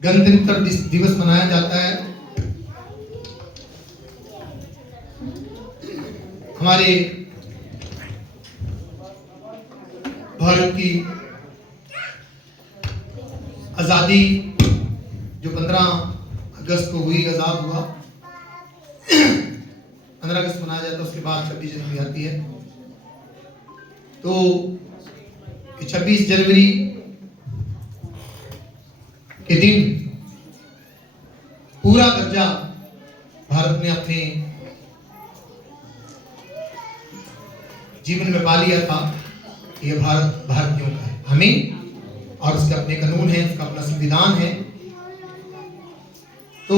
गणतंत्र दिवस मनाया जाता है। हमारे भारत की आज़ादी जो 15 अगस्त को हुई, आज़ाद हुआ, 15 अगस्त मनाया जाता है। उसके बाद 26 जनवरी आती है। तो 26 जनवरी के दिन पूरा दर्जा भारत ने अपने जीवन में पा लिया था। यह भारत भारतीयों का है, हमें, और उसके अपने कानून है, उसका अपना संविधान है। तो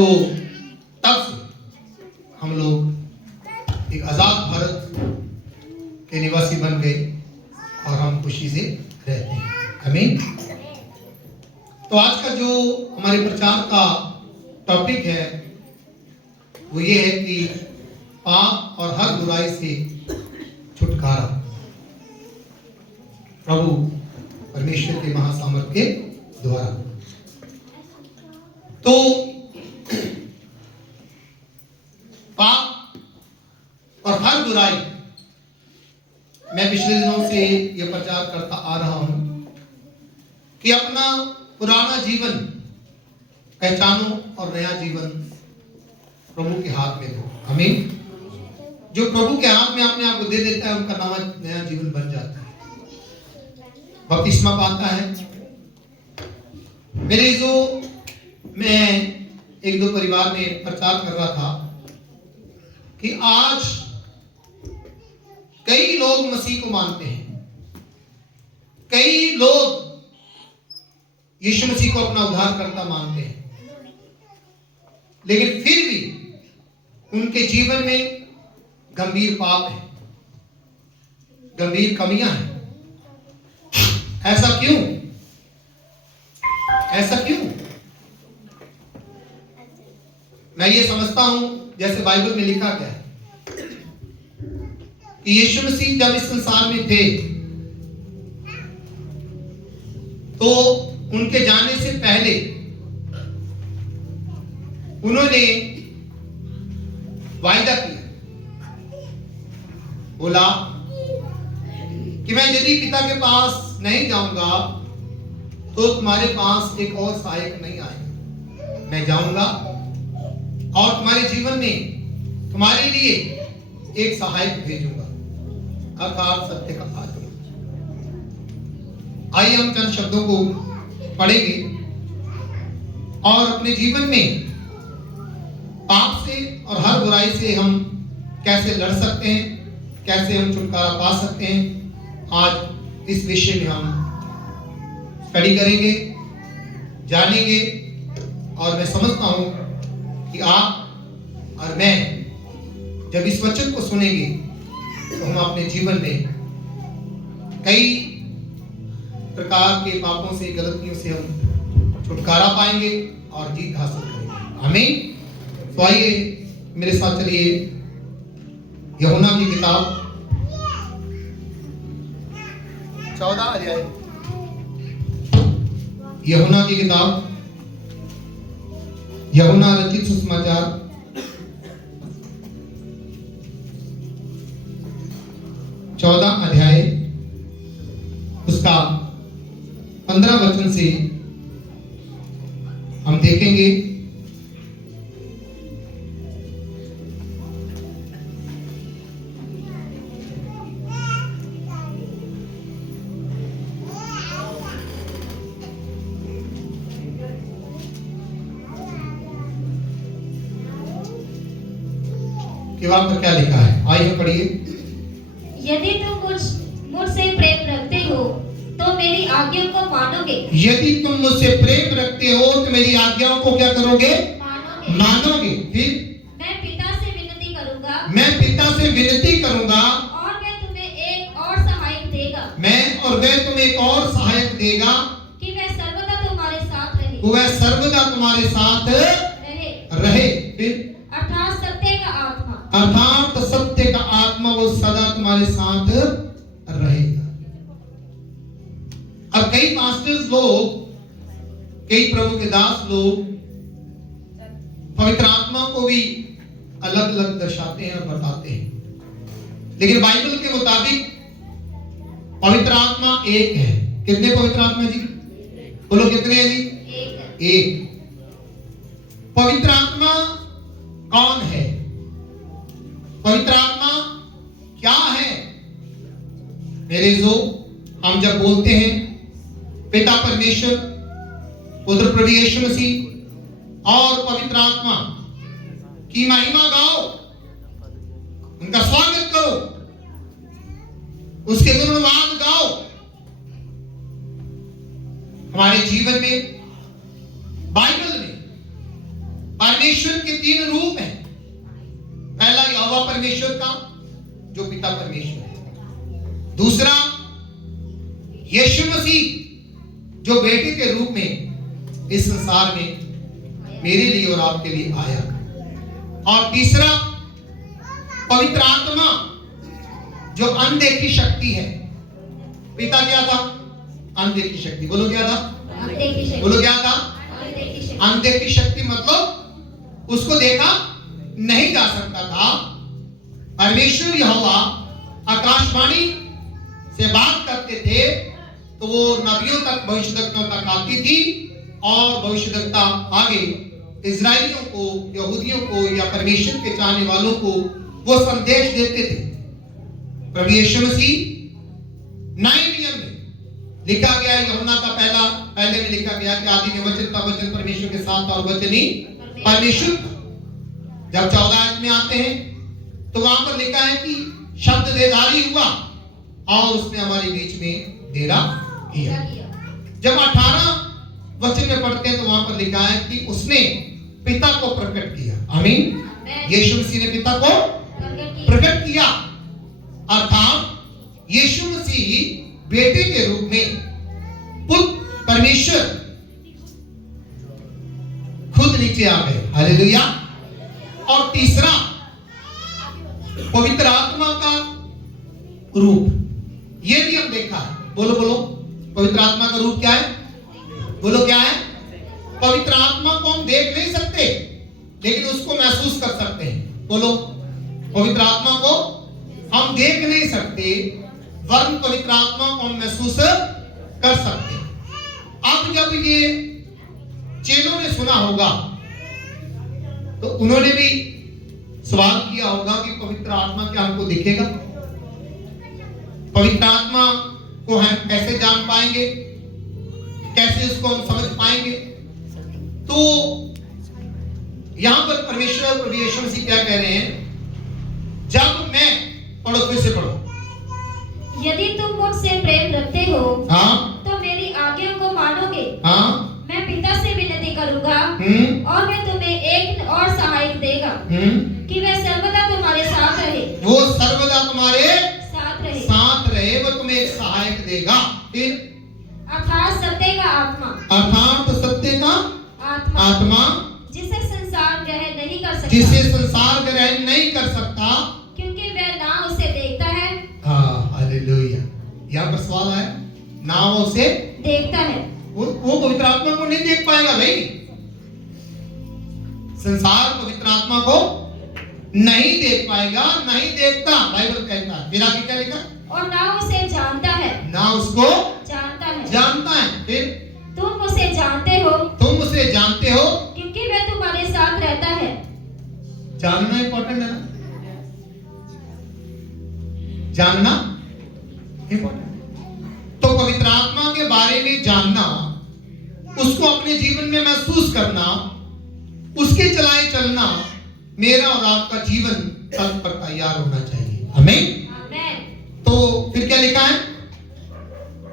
तब से हम लोग एक आजाद भारत के निवासी बन गए और हम खुशी से रहते हैं, हमें। तो आज का जो हमारे प्रचार का टॉपिक है वो ये है कि पाप और हर बुराई से छुटकारा प्रभु परमेश्वर के महासामर्थ के द्वारा। तो पाप और हर बुराई, मैं पिछले दिनों से यह प्रचार करता आ रहा हूं कि अपना पुराना जीवन पहचानो और नया जीवन प्रभु के हाथ में दो, हमें। जो प्रभु के हाथ में अपने आप को दे देता है उनका नया जीवन बन जाता है, बपतिस्मा पाता है। मेरे जो मैं एक दो परिवार में प्रचार कर रहा था कि आज कई लोग मसीह को मानते हैं, कई लोग यीशु मसीह को अपना उद्धारकर्ता मानते हैं, लेकिन फिर भी उनके जीवन में गंभीर पाप है, गंभीर कमियां हैं। ऐसा क्यों? ऐसा क्यों? मैं ये समझता हूं जैसे बाइबल में लिखा गया है कि यीशु मसीह जब इस संसार में थे तो उनके जाने से पहले उन्होंने वायदा किया, बोला कि मैं यदि पिता के पास नहीं जाऊंगा तो तुम्हारे पास एक और सहायक नहीं आएगा। मैं जाऊंगा और तुम्हारे जीवन में तुम्हारे लिए एक सहायक भेजूंगा, अर्थात सत्य का आत्मा। आइए हम चंद शब्दों को पढ़ेंगे और अपने जीवन में पाप से और हर बुराई से हम कैसे लड़ सकते हैं, कैसे हम छुटकारा पा सकते हैं। आज इस विषय में हम स्टडी करेंगे, जानेंगे, और मैं समझता हूं कि आप और मैं जब इस वचन को सुनेंगे तो हम अपने जीवन में कई प्रकार के पापों से, गलतियों से हम छुटकारा पाएंगे और जीत हासिल करेंगे, आमीन। तो आइए मेरे साथ चलिए यूहन्ना की किताब 14 अध्याय, यूहन्ना की किताब, यूहन्ना रचित सुसमाचार 14 अध्याय उसका 15 वचन से हम देखेंगे। कि वहां पर क्या लिखा है, आइए पढ़िए। यदि तुम मुझसे प्रेम रखते हो तो मेरी आज्ञाओं को मानोगे। यदि तुम मुझसे प्रेम रखते हो तो मेरी आज्ञाओं को क्या करोगे? मानोगे। फिर मैं पिता से विनती करूंगा, मैं पिता से विनती करूंगा और वह तुम्हें एक और सहायक देगा, और वह तुम्हें एक और सहायक देगा कि वह सर्वदा तुम्हारे साथ रहे, वह सर्वदा तुम्हारे साथ रहे। फिर अर्थात सत्य का आत्मा, अर्थात सत्य का आत्मा, वो सदा तुम्हारे साथ रहेगा। अब कई पास्टर्स लोग कई प्रभु के दास लोग पवित्र आत्मा को भी अलग अलग दर्शाते हैं और बताते हैं, लेकिन बाइबल के मुताबिक पवित्र आत्मा एक है। कितने पवित्र आत्मा जी? बोलो कितने हैं जी? एक। पवित्र आत्मा कौन है? पवित्र आत्मा क्या है? मेरे जो हम जब बोलते हैं पिता परमेश्वर, पुत्र प्रभु यीशु मसीह और पवित्र आत्मा की महिमा गाओ, उनका स्वागत करो, उसके गुणवाद गाओ। हमारे जीवन में बाइबल में परमेश्वर के 3 रूप हैं। पहला यहोवा परमेश्वर का, जो पिता परमेश्वर है। दूसरा यीशु मसीह, जो बेटे के रूप में इस संसार में मेरे लिए और आपके लिए आया। और तीसरा पवित्र आत्मा, जो अनदेखी शक्ति है। पिता क्या था? अनदेखी शक्ति। बोलो क्या था? बोलो क्या था? अनदेखी शक्ति मतलब उसको देखा नहीं जा सकता था। परमेश्वर यहोवा आकाशवाणी से बात करते थे तो वो नबियों तक, भविष्यद्वक्ताओं तक आती थी और भविष्यद्वक्ता आगे इजराइलियों को, यहूदियों को या परमेश्वर के चाहने वालों को वो संदेश देते थे। प्रभु यीशु मसीह नए नियम में लिखा गया है, यूहन्ना का पहले में लिखा गया कि आदि में वचन था, वचन परमेश्वर के साथ और वचन ही परमेश्वर। जब 14 आयत में आते हैं तो वहां पर लिखा है कि शब्द देहधारी हुआ और उसने हमारे बीच में डेरा किया। जब 18 वचन में पढ़ते हैं तो वहां पर लिखा है कि उसने पिता को प्रकट किया। आमीन। यीशु मसीह ने पिता को प्रकट किया, अर्थात यीशु मसीह बेटे के रूप में पुत्र परमेश्वर खुद नीचे आ गए। हालेलुया। और तीसरा पवित्र आत्मा का रूप, ये भी हम देखा है। बोलो बोलो, पवित्र आत्मा का रूप क्या है? बोलो क्या है? पवित्र आत्मा को हम देख नहीं सकते लेकिन उसको महसूस कर सकते हैं। बोलो, पवित्र आत्मा को हम देख नहीं सकते वरन पवित्र आत्मा को हम महसूस कर सकते हैं। अब जब ये चेलों ने सुना होगा तो उन्होंने भी सवाल किया होगा कि पवित्र आत्मा क्या हमको दिखेगा? पवित्र आत्मा को हम कैसे जान पाएंगे? कैसे उसको हम समझ पाएंगे? तो यहां पर परमेश्वर प्रभु यीशु मसीह क्या कह रहे हैं? जब मैं, पढ़ो, फिर से पढ़ो, यदि तुम मुझसे प्रेम रखते हो हाँ, तो मेरी आज्ञा को मानोगे। हाँ, मैं पिता से विनती करूंगा और मैं तुम्हें एक और सहायक देगा कि वह सर्वदा तुम्हारे साथ रहे। वो सर्वदा तुम्हारे साथ रहे। वो तुम्हें एक सहायक देगा। फिर अर्थात सत्य का आत्मा, अर्थात सत्य का आत्मा, जिसे संसार ग्रहण नहीं कर सकता, जिसे संसार ग्रहण नहीं कर सकता, क्योंकि वह ना उसे देखता है। हाँ, हालेलुया। यहाँ पर सवाल है, ना वो उसे देखता है। वो पवित्र आत्मा को नहीं देख पाएगा भाई। संसार पवित्र आत्मा को नहीं देख पाएगा, नहीं देखता, बाइबल कहता है। फिर आगे क्या लिखा? और ना उसे जानता है, ना उसको जानता है। फिर तुम उसे जानते हो, क्योंकि वह तुम्हारे साथ रहता है। जानना इंपॉर्टेंट है ना? जानना इंपॉर्टेंट। तो पवित्र आत्मा के बारे में जानना, उसको अपने जीवन में महसूस करना, उसके चलाए चलना, मेरा और आपका जीवन तब पर तैयार होना चाहिए। आमीन। तो फिर क्या लिखा है?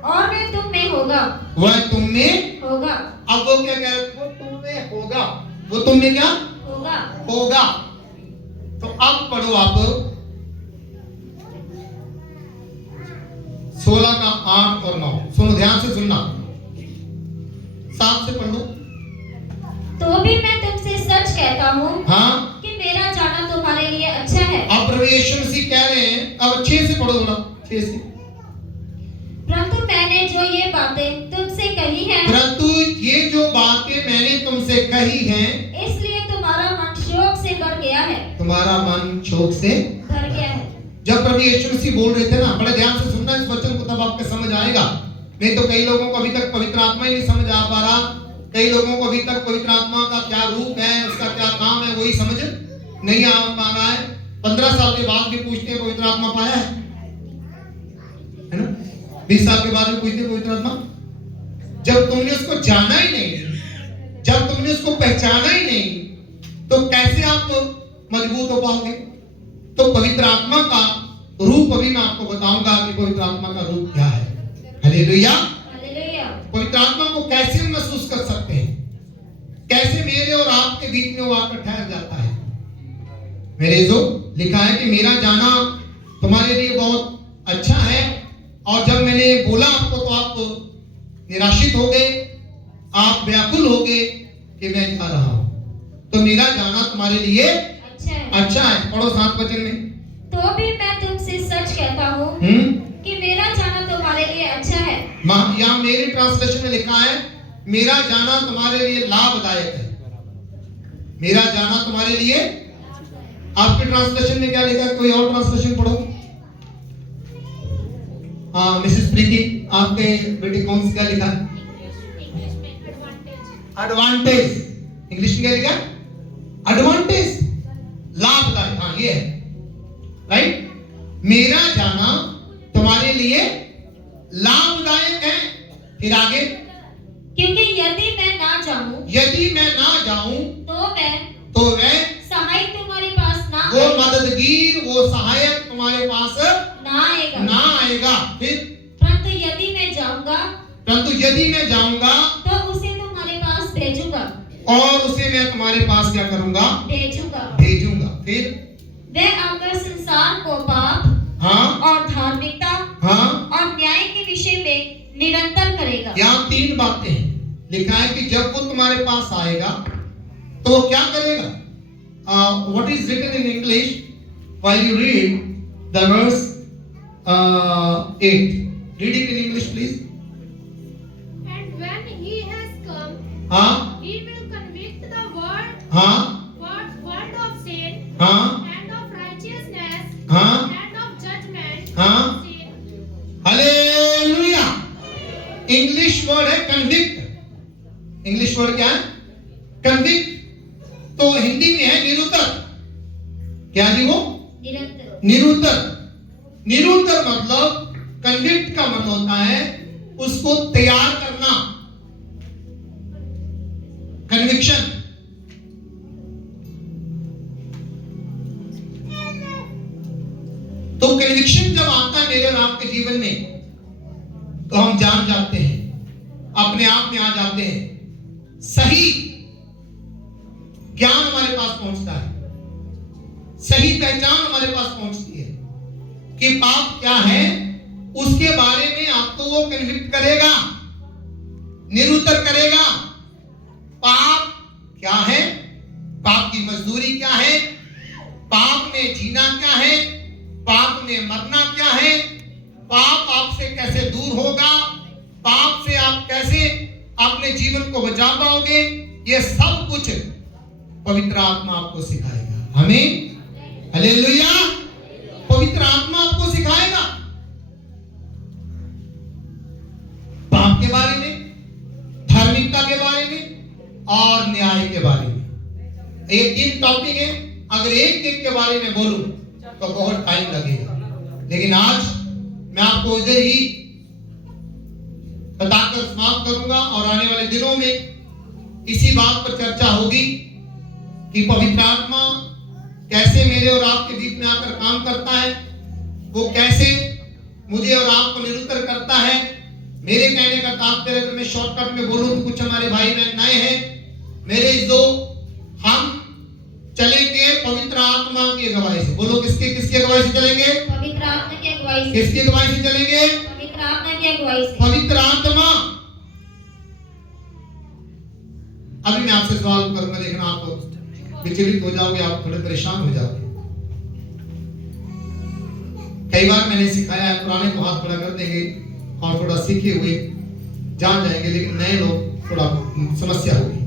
और वह तुम में होगा। वह तुम में होगा। अब वो क्या कह रहे? वो तुम में होगा। वो तुम में क्या होगा? तो अब पढ़ो आप 16 का 8 और 9। सुनो, ध्यान से सुनना, 7 से पढ़ लो। तो भी मैं तुमसे सच कहता हूँ, हाँ, कि मेरा जाना तुम्हारे लिए अच्छा है। अब प्रभु यीशु मसीह कह रहे हैं, अब 6 से पढ़ो थोड़ा, 6 से। परंतु मैंने जो ये बातें तुमसे कही हैं, परंतु ये जो बात से कही हैं, इसलिए तुम्हारा मन शोक से भर गया है। तुम्हारा मन शोक से भर गया है। जब प्रभु यीशु मसीह बोल रहे थे ना, बड़े ध्यान से सुनना इस वचन को, तब आपको समझ आएगा। नहीं तो कई लोगों को अभी तक पवित्र आत्मा ही नहीं समझ आ पा रहा। कई लोगों को अभी तक पवित्र आत्मा का क्या रूप है, उसका क्या काम है, वही समझ नहीं आ पा रहा है। 15 साल के बाद भी पूछते हैं पवित्र आत्मा पाया है ना? 20 साल के बाद भी पूछते हैं पवित्र आत्मा। जब तुमने उसको जाना ही नहीं, जब तुमने उसको पहचाना ही नहीं, तो कैसे आप मजबूत हो पाओगे? तो पवित्र आत्मा का रूप अभी मैं आपको बताऊंगा कि पवित्र आत्मा का रूप क्या है। हालेलुया। पवित्र आत्मा को कैसे हम महसूस कर सकते हैं, कैसे मेरे और आपके बीच में वो आकर ठहर जाता है। मेरे जो लिखा है कि मेरा जाना तुम्हारे लिए बहुत अच्छा है, और जब मैंने बोला आपको तो आप निराशित हो गए, आप व्याकुल हो गए कि मैं जा रहा हूं। तो मेरा जाना तुम्हारे लिए अच्छा है। पढ़ो 7 वचन में। तो भी मैं तुमसे सच कहता हूँ कि मेरा जाना तुम्हारे लिए अच्छा है। यहाँ मेरी ट्रांसलेशन में लिखा है, मेरा जाना तुम्हारे लिए लाभदायक है। मेरा जाना तुम्हारे लिए, आपके ट्रांसलेशन में क्या लिखा है? कोई और ट्रांसलेशन पढ़ो। हाँ मिसेस प्रीति, आपके बेटे कौन सा क्या लिखा है? एडवांटेज। इंग्लिश में क्या लिखा है? एडवांटेज, लाभदायक। हाँ ये है, राइट। मेरा जाना तुम्हारे लिए लाभदायक है। फिर आगे, क्योंकि यदि मैं ना जाऊं, यदि मैं ना जाऊं तो वह सहायक तुम्हारे पास ना वो मददगीर, वो सहायक तुम्हारे पास ना आएगा। फिर परंतु यदि मैं जाऊंगा तो उसे तुम्हारे पास भेजूंगा, और उसे मैं तुम्हारे पास क्या करूंगा? भेजूंगा। फिर वह आकर संसार को पाप और धार्मिकता और न्याय के विषय में निरंतर करेगा। यहाँ 3 बातें हैं। लिखा है कि जब वो तुम्हारे पास आएगा तो वो क्या करेगा? What is written in English while you read the verse 8? Read it in English, please. And when he has come, he will convict the world of sin, and of righteousness, and of judgment. Hallelujah. English word है convict। English word क्या है? convict। तो हिंदी में है निरुत्तर। क्या जी वो? निरुत्तर। निरुत्तर मतलब, कन्विक्ट का मतलब होता है उसको तैयार करना, कन्विक्शन। तो कन्विक्शन जब आता है मेरे और आपके जीवन में, तो हम जान जाते हैं, अपने आप में आ जाते हैं, सही ज्ञान हमारे पास पहुंचता है, सही पहचान हमारे पास पहुंचती है कि पाप क्या है। उसके बारे में आपको वो कन्विक्ट करेगा, निरुत्तर करेगा। पाप क्या है, पाप की मजदूरी क्या है, पाप में जीना क्या है, पाप में मरना क्या है, पाप आपसे कैसे दूर होगा, पाप से आप कैसे अपने जीवन को बचा पाओगे, ये सब कुछ पवित्र आत्मा आपको सिखाएगा। आमीन, हालेलुया। पवित्र आत्मा आपको सिखाएगा पाप के बारे में, धार्मिकता के बारे में और न्याय के बारे में। ये 3 टॉपिक है। अगर एक के बारे में बोलूं तो बहुत टाइम लगेगा, लेकिन आज मैं आपको इधर ही बताकर समाप्त करूंगा, और आने वाले दिनों में इसी बात पर चर्चा होगी कि पवित्र आत्मा कैसे मेरे और आपके बीच में आकर काम करता है, वो कैसे मुझे और आपको निरुत्तर करता है। मेरे कहने का तात्पर्य, तो मैं शॉर्टकट में बोलूं तो कुछ हमारे भाई बहन नए हैं, मेरे जो हम चलेंगे पवित्र आत्मा की अगुवाई से। बोलो किसकी अगुवाई से चलेंगे? पवित्र आत्मा की अगुवाई से। किसकी अगुवाई से चलेंगे? पवित्र आत्मा की अगुवाई से। पवित्र आत्मा। अभी मैं आपसे सवाल करूंगा, देखना आप विचलित हो जाओगे, आप थोड़े परेशान हो जाओगे। कई बार मैंने सिखाया है, पुराने तो हाथ खड़ा कर देंगे और थोड़ा सीखे हुए जान जाएंगे, लेकिन नए लोग थोड़ा समस्या होगी।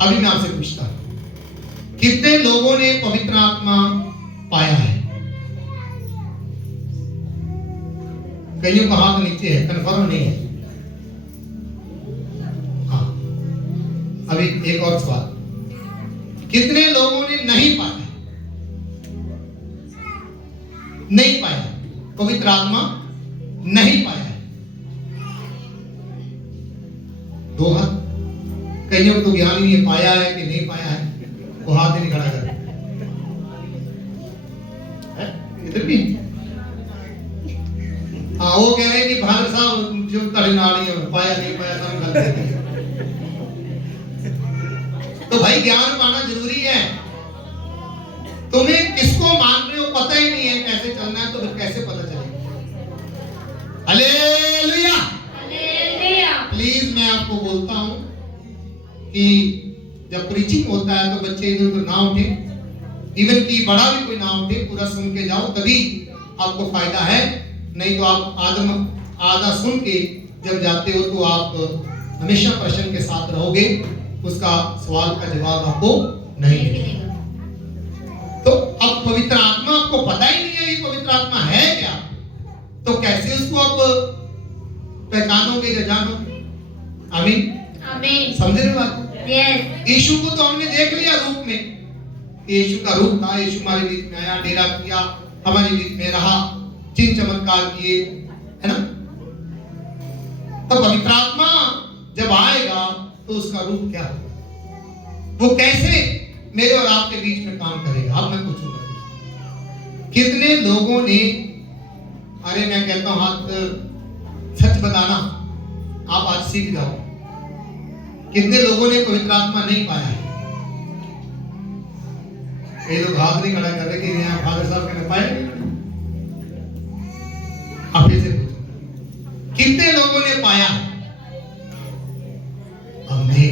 अभी मैं आपसे पूछता हूं, कितने लोगों ने पवित्र आत्मा पाया है? कईयों का हाथ नीचे है, कन्फर्म नहीं है। हाँ, अभी एक और सवाल, कितने लोगों ने नहीं पाया? नहीं पाया, पवित्र आत्मा नहीं पाया है। दो हाथ। कईयों को तो ज्ञान ही नहीं है, पाया है कि नहीं पाया है, वो हाथ ही नहीं खड़ा कर। इधर भी हाँ, वो कह रहे हैं कि भाल साहब जो तड़नाड़ी है, पाया नहीं पाया सब गलत है। तो भाई ज्ञान पाना जरूरी है। तुम्हें किसको मान रहे हो पता ही नहीं है कैसे चलना है, तो फिर कैसे पता चलेगा? Hallelujah, hallelujah. प्लीज मैं आपको बोलता हूं कि जब प्रीचिंग होता है तो बच्चे इधर उधर ना उठे, इवन कि बड़ा भी कोई ना उठे, पूरा सुन के जाओ, तभी आपको फायदा है। नहीं तो आप आधा सुन के जब जाते हो तो आप हमेशा प्रश्न के साथ रहोगे, उसका सवाल का जवाब आपको नहीं मिलेगा। तो अब पवित्र आत्मा आपको पता ही नहीं है ये पवित्र आत्मा है क्या, तो कैसे उसको आप पहचानोगे या जानोगे? आमीन, आमीन। समझ रहे हो बात? यस। यीशु को तो हमने देख लिया रूप में, यीशु का रूप था, यीशु हमारे बीच में आया, डेरा किया, हमारे बीच में रहा, चिन्ह चमत्कार किए, है ना? तो पवित्र आत्मा जब आएगा तो उसका रूप क्या होगा, वो कैसे मेरे और आपके बीच में काम करेगा? अब मैं पूछूंगा, कितने लोगों ने, अरे मैं कहता हूं हाथ, सच बताना, आप आज सीख जाओ, कितने लोगों ने पवित्र आत्मा नहीं पाया है? कई लोग हाथ नहीं खड़ा कर रहे कि यहाँ फादर साहब कहने पाए। आप इसे पूछो, कितने लोगों ने पाया? हमने।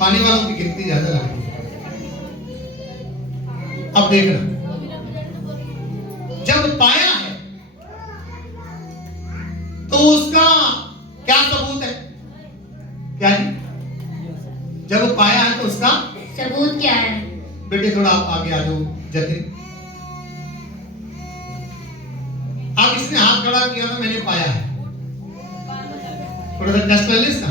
पाने वालों की गिनती ज्यादा लगती है। अब देखना, जब पाया है तो उसका क्या सबूत है? क्या जी? जब पाया है तो उसका सबूत क्या है? बेटे थोड़ा आप आगे आ जाओ। जतिन, आप इसने हाथ खड़ा किया ना, मैंने पाया है, थोड़ा सा टेस्ट कर ले इसका।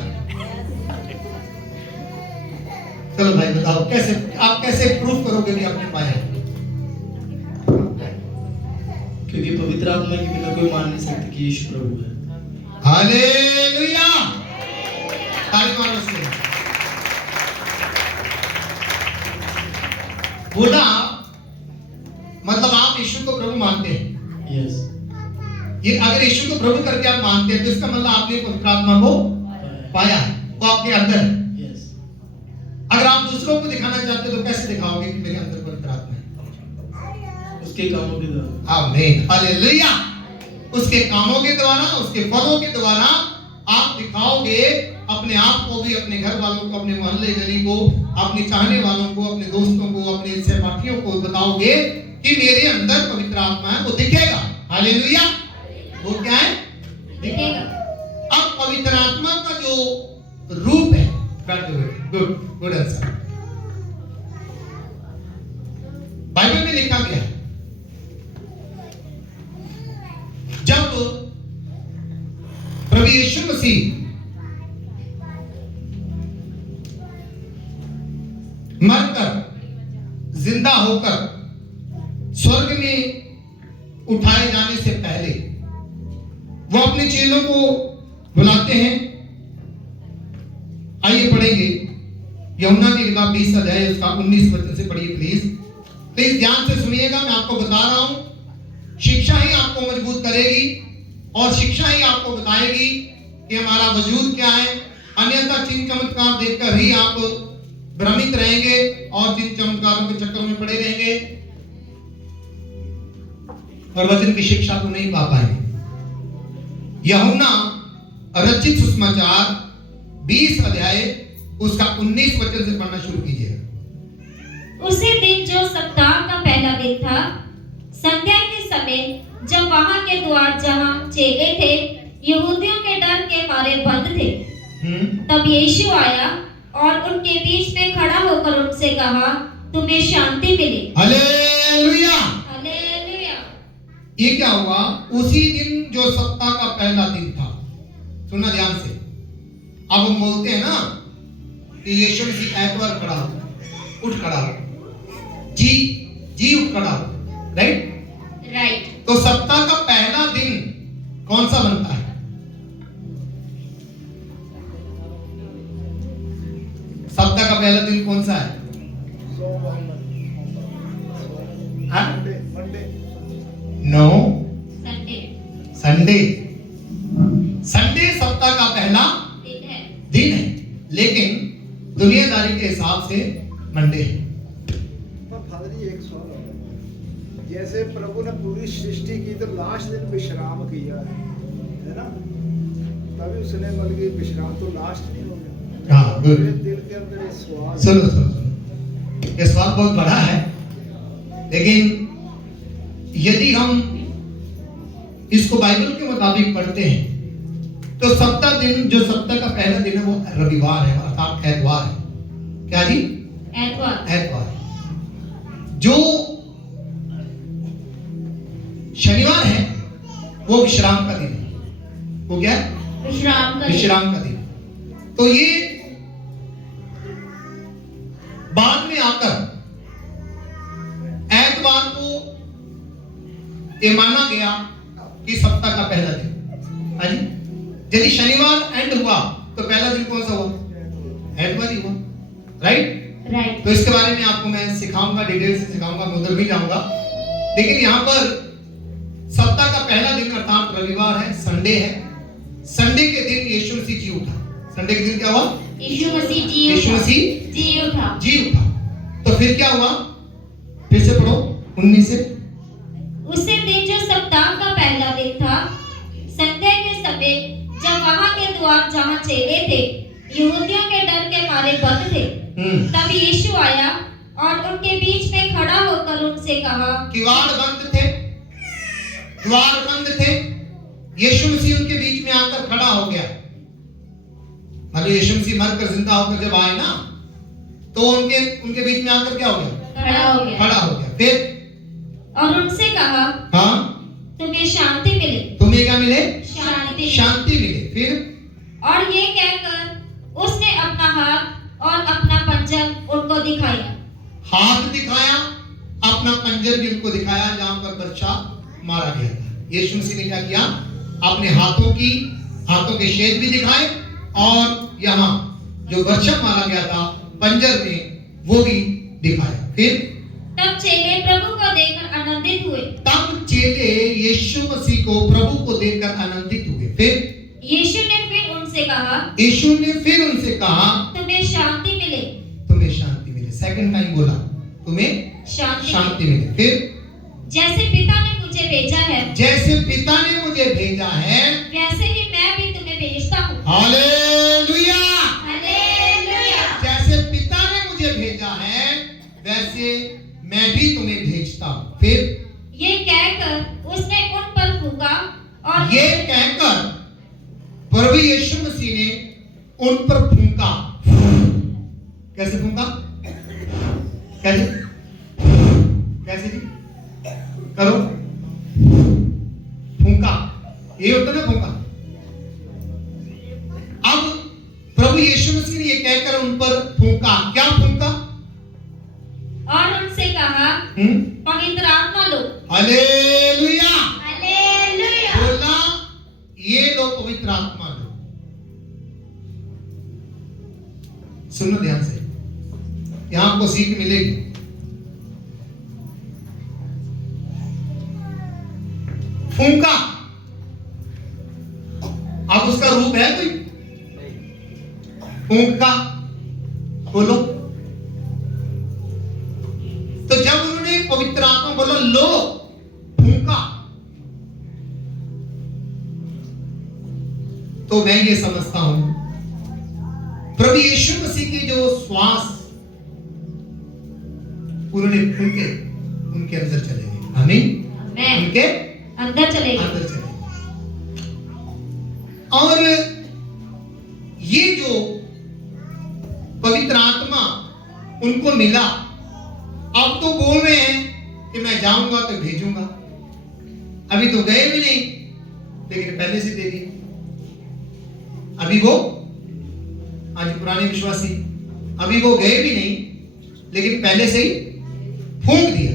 चलो भाई बताओ, कैसे आप कैसे प्रूफ करोगे कि आपने पाया है? क्योंकि पवित्र आत्मा के बिना कोई मान नहीं सकता कि यीशु प्रभु है। हालेलुया, ताली मारो उसको। बोला मतलब आप यीशु को प्रभु मानते हैं? यस। ये अगर यीशु को प्रभु करके आप मानते हैं तो इसका मतलब आपने पवित्र आत्मा को पाया है, वो आपके अंदर है। यस। अगर आप दूसरों को दिखाना चाहते हो तो कैसे दिखाओगे कि मेरे अंदर पवित्र आत्मा है? उसके कामों के द्वारा। आमीन, हालेलुया। उसके कामों के द्वारा, उसके फलों के द्वारा आप दिखाओगे अपने आप को भी, अपने घर वालों को, अपने मोहल्ले गली को, अपने चाहने वालों को, अपने दोस्तों को, अपने सहपाठियों को बताओगे कि मेरे अंदर पवित्र आत्मा है, वो दिखेगा। हालेलुया। वो क्या है? दिखेगा। अब पवित्र आत्मा का जो रूप है, गुड गुड आंसर, बाइबल में लिखा गया है, जब प्रभु यीशु मसीह मरकर जिंदा होकर स्वर्ग में उठाए जाने से पहले वो अपने चेलों को बुलाते हैं। आइए पढ़ेंगे यूहन्ना की किताब 20 अध्याय उसका 19 वचन से पढ़िए प्लीज। प्लीज ध्यान से सुनिएगा, मैं आपको बता रहा हूं, शिक्षा ही आपको मजबूत करेगी और शिक्षा ही आपको बताएगी कि हमारा वजूद क्या है। अन्यथा चिन्ह चमत्कार देखकर ही आप भ्रमित रहेंगे और चिन्ह चमत्कारों के चक्कर में पड़े रहेंगे और वचन की शिक्षा को नहीं पा पाएंगे। यूहन्ना रचित सुसमाचार 20 अध्याय उसका 19 वचन से पढ़ना शुरू कीजिए। उसी दिन जो सप्ताह का पहला दिन था, संध्या के समय, जब वहां के द्वार जहां चेले थे यहूदियों के डर के मारे बंद थे, तब यीशु आया और उनके बीच में खड़ा होकर उनसे कहा, तुम्हें शांति मिले। हालेलुया। हालेलुया। ये क्या हुआ? उसी दिन जो सप्ताह का पहला दिन था, सुनना ध्यान से। अब हम बोलते हैं ना कि यीशु मसीह एतवार खड़ा हो, उठ खड़ा हो, जी उठ खड़ा हो, राइट। तो सप्ताह का पहला दिन कौन सा बनता है? सप्ताह का पहला दिन कौन सा है? No, Sunday. संडे सप्ताह का पहला दिन है, लेकिन दुनियादारी के हिसाब से मंडे है। एक सवाल है, जैसे प्रभु ने पूरी सृष्टि की तो लास्ट दिन विश्राम किया है ना, तभी उसने बोल के विश्राम तो लास्ट नहीं हो गया। हाँ, मेरे दिल के अंदर ये सवाल, सुनो, ये सवाल बहुत बड़ा है, लेकिन यदि हम इसको बाइबल के मुताबिक पढ़ते हैं तो सप्ताह दिन, जो सप्ताह का पहला दिन है वो रविवार है, अर्थात एतवार है। क्या जी? एतवार। जो शनिवार है वो विश्राम का दिन है। वो क्या है? विश्राम का दिन। तो ये बाद में आकर एतवार को ये माना गया कि सप्ताह का पहला दिन। हाँ जी, यदि शनिवार एंड हुआ तो पहला दिन कौन सा हुआ? एतवार ही हुआ, राइट। तो इसके बारे में आपको मैं सिखाऊंगा, डिटेल से सिखाऊंगा, मैं उधर भी जाऊंगा। लेकिन यहाँ पर सप्ताह का पहला दिन अर्थात रविवार है, संडे है। संडे के दिन यीशु मसीह जी उठा। संडे के दिन क्या हुआ? यीशु मसीह जी उठा। तो फिर क्या हुआ? फिर से पढ़ो 19 से। उसी दिन जो सप्ताह का पहला दिन था, संडे के समय, जब वहां के द्वार जहां चेले थे यहूदियों के डर के मारे बंद थे, तब यीशु आया और उनके बीच में खड़ा होकर उनसे कहा, द्वार बंद थे। यीशु मसीह उनके बीच में आकर खड़ा हो गया। मतलब यीशु मसीह मरकर जिंदा होकर जब आए ना, तो उनके बीच में आकर क्या हो गया? खड़ा हो गया। फिर और उनसे कहा, हाँ, तुम्हें शांति मिले। तुम्हें क्या मिले? शांति मिले। फिर और ये कहकर उसने अपना हाथ और अपना पंजर उनको दिखाया। हाथ दिखाया, अपना पंजर भी उनको दिखाया जहां पर बच्चा मारा गया था। यीशु मसीह ने क्या किया? अपने हाथों के छेद भी दिखाए और यहाँ जो बच्चा मारा गया था पंजर में, वो भी दिखाया। फिर तब चेले प्रभु को देखकर आनंदित हुए। तब चेले यीशु मसीह को, प्रभु को देखकर आनंदित हुए। फिर यीशु ने फिर उनसे कहा, तुम्हें शांति मिले। सेकंड टाइम बोला, तुम्हें शांति मिले। फिर जैसे पिता ने मुझे भेजा है, वैसे ही मैं भी तुम्हें भेजता हूँ। हालेलुया। हालेलुया। जैसे पिता ने मुझे भेजा है वैसे मैं भी तुम्हें भेजता हूँ। फिर ये कहकर उसने उन पर फूंका और ये कहकर प्रभु यीशु मसीह ने उन पर फूंका। कैसे फूंका? कैसे जी? करो। फूंका, ये होता ना फूंका। अब प्रभु यीशु मसीह ने ये कहकर उन पर फूंका। क्या फूंका? और उनसे कहा, पवित्र आत्मा लो। हालेलुया। हालेलुया। बोला, ये लो पवित्र आत्मा लो। सुनो ध्यान से, यहां आपको सीख मिलेगी। फूंका, अब उसका रूप है कोई? फूंका बोलो। तो जब उन्होंने पवित्र आत्मा बोला, लो, फूंका, तो मैं ये समझता हूं प्रभु यीशु मसीह के जो श्वास उन्होंने फूंके, उनके अंदर चले गए। आमीन। उनके अंदर चले गए। और ये जो उनको मिला, अब तो बोल रहे हैं कि मैं जाऊंगा तो भेजूंगा। अभी तो गए भी नहीं, लेकिन पहले से दे दिया। अभी वो आज पुराने विश्वासी, अभी वो गए भी नहीं, लेकिन पहले से ही फूंक दिया।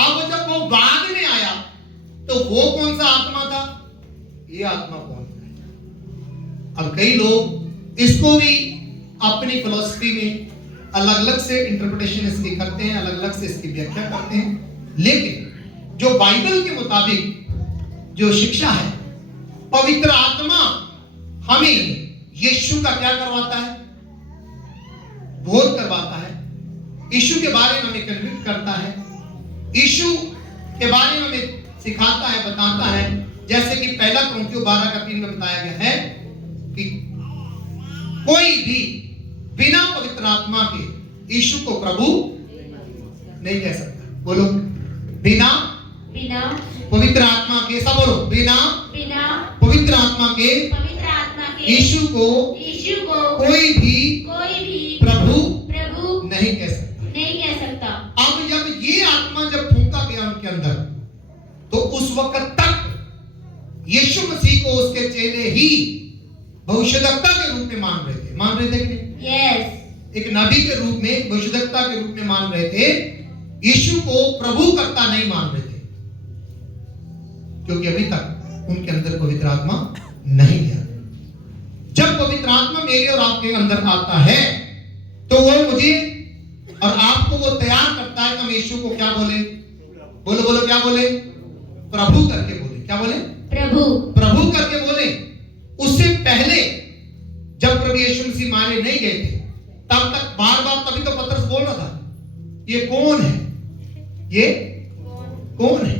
अब जब वो बाद में आया तो वो कौन सा आत्मा था, ये आत्मा कौन था। अब कई लोग इसको भी अपनी फिलॉसफी में अलग अलग से इंटरप्रिटेशन इसकी करते हैं, अलग अलग से इसकी व्याख्या करते हैं। लेकिन जो बाइबल के मुताबिक जो शिक्षा है, पवित्र आत्मा हमें यीशु का क्या करवाता है, बोध करवाता है, यीशु के बारे में हमें कन्विक्ट करता है, यीशु के बारे में हमें सिखाता है, बताता है। जैसे कि पहला कुरिन्थियों 12:3 में बताया गया है कि कोई भी बिना पवित्र आत्मा के यीशु को प्रभु नहीं कह सकता। बोलो, बिना पवित्र आत्मा के, सब बोलो, बिना पवित्र आत्मा के यीशु को कोई भी प्रभु नहीं कह सकता। अब जब ये आत्मा जब फूंका गया उनके अंदर, तो उस वक्त तक यीशु मसीह को उसके चेले ही भविष्यद्वक्ता के रूप में मान रहे थे कि नहीं? यस। एक नबी के रूप में, भविष्यद्वक्ता के रूप में मान रहे थे, यीशु को प्रभु करता नहीं मान रहे थे, क्योंकि अभी तक उनके अंदर पवित्र आत्मा नहीं गया। जब पवित्र आत्मा मेरे और आपके अंदर आता है तो वो मुझे और आपको वो तैयार करता है कि हम यीशु को क्या बोले, बोलो क्या बोले, प्रभु करके बोले। क्या बोले? प्रभु करके बोले। उससे पहले जब प्रभु यीशु मसीह मारे नहीं गए थे, तब तक बार तभी तो पतरस बोल रहा था, ये कौन है, ये कौन है।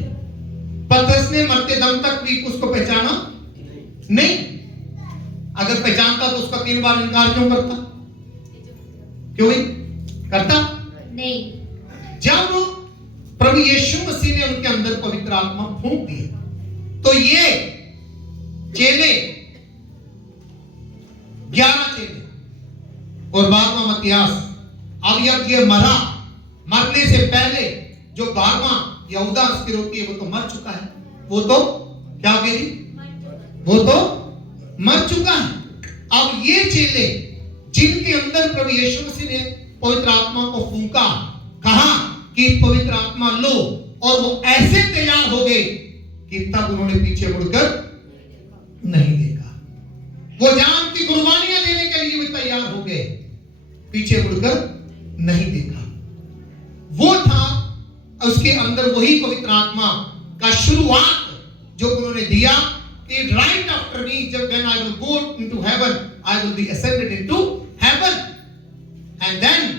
पतरस ने मरते दम तक भी उसको पहचाना नहीं। अगर पहचानता तो उसका 3 बार इनकार क्यों करता, क्यों करता नहीं। जब प्रभु यीशु मसीह ने उनके अंदर पवित्र आत्मा फूंक दी, तो ये चेले 11 चेले और 12वां मत्तियास, अब जब ये मरने से पहले जो 12वां यहूदा इस्करियोती है वो तो मर चुका है, वो तो क्या हो गया जी, वो तो मर चुका है। अब ये चेले जिनके अंदर प्रभु यीशु मसीह ने पवित्र आत्मा को फूंका, कहा कि पवित्र आत्मा लो, और वो ऐसे तैयार हो गए कि तब उन्होंने पीछे मुड़कर नहीं देखा। वो जान की कुर्बानियां देने के लिए भी तैयार हो गए, पीछे मुड़कर नहीं देखा। वो था उसके अंदर वही पवित्र आत्मा का शुरुआत जो उन्होंने दिया कि राइट आफ्टर मी, जब when I will go into heaven, I will be ascended into heaven, and then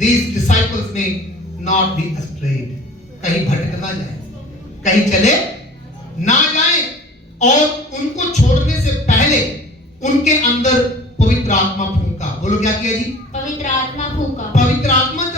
these disciples may not be strayed, कहीं भटक ना जाए, कहीं चले ना जाए। और उनको छोड़ने से पहले उनके अंदर पवित्र आत्मा फूंका। बोलो क्या किया जी? पवित्र आत्मा फूंका। पवित्र आत्मा